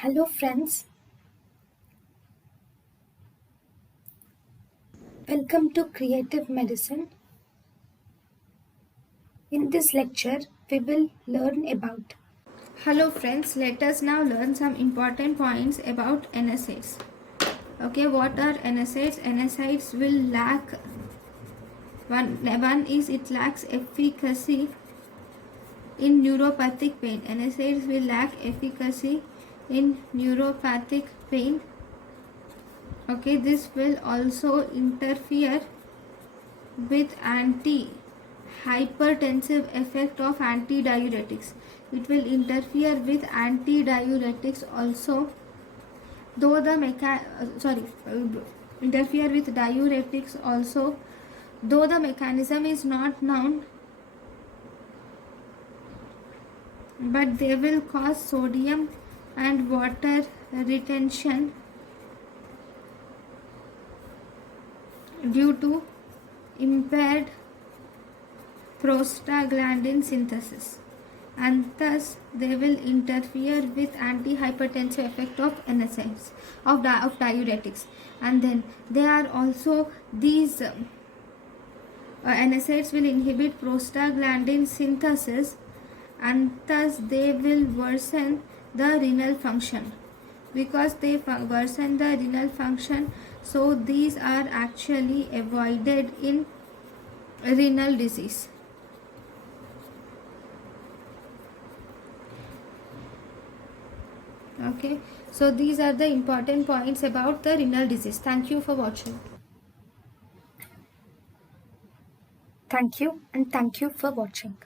Hello friends, welcome to Creative Medicine. In this lecture, we will learn about. Hello friends, let us now learn some important points about NSAIDs. Okay, what are NSAIDs? NSAIDs will lack one is it lacks efficacy in neuropathic pain. NSAIDs will lack efficacy in neuropathic pain. Okay, this will also interfere with anti-hypertensive effect of antidiuretics. It will interfere with antidiuretics also, though the interfere with diuretics also, though the mechanism is not known, but they will cause sodium and water retention due to impaired prostaglandin synthesis, and thus they will interfere with antihypertensive effect of NSAIDs of diuretics. And then there are also these NSAIDs will inhibit prostaglandin synthesis, and thus they will worsen the renal function. Because they worsen the renal function, so these are actually avoided in renal disease. Okay, so these are the important points about the renal disease. Thank you for watching. Thank you and thank you for watching.